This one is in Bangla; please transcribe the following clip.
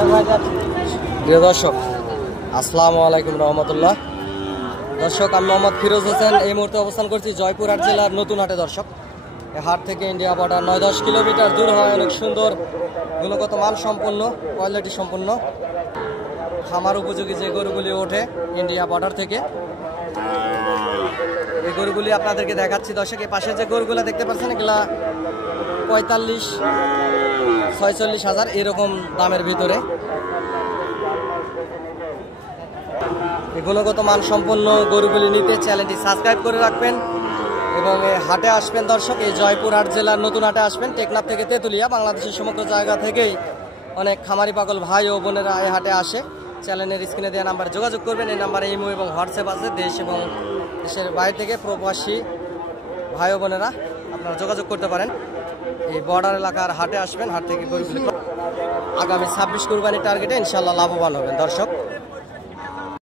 প্রিয় দর্শক, আসসালামু আলাইকুম রহমতুল্লাহ। দর্শক, আমি মোহাম্মদ ফিরোজ হোসেন। এই মুহূর্তে অবস্থান করছি জয়পুরহাট জেলার নতুন হাটে। দর্শক, এই হাট থেকে ইন্ডিয়া বর্ডার 9-10 কিলোমিটার দূর হয়। অনেক সুন্দর গুণগত মান সম্পন্ন, কোয়ালিটি সম্পন্ন খামার উপযোগী যে গরুগুলি ওঠে ইন্ডিয়া বর্ডার থেকে, এই গরুগুলি আপনাদেরকে দেখাচ্ছি। দর্শক, এই পাশে যে গরুগুলো দেখতে পাচ্ছেন, এগুলা 45-46 হাজার এরকম দামের ভিতরে। এই গুণগত মান সম্পন্ন গরুগুলি নিতে চ্যানেলটি সাবস্ক্রাইব করে রাখবেন এবং এই হাটে আসবেন। দর্শক, এই জয়পুরহাট জেলার নতুন হাটে আসবেন, টেকনাফ থেকে তেঁতুলিয়া। বাংলাদেশের সমগ্র জায়গা থেকেই অনেক খামারি পাগল ভাই ও বোনেরা এই হাটে আসে। চ্যানেলের স্ক্রিনে দেওয়া নাম্বারে যোগাযোগ করবেন। এই নাম্বারে ইমো এবং হোয়াটসঅ্যাপ আছে। দেশ এবং দেশের বাইরে থেকে প্রবাসী ভাই ও বোনেরা আপনারা যোগাযোগ করতে পারেন। এই বর্ডার এলাকার হাটে আসবেন, হাট থেকে গরুগুলি আগামী 26 কুরবানির টার্গেটে ইনশাল্লাহ লাভবান হবেন। দর্শক,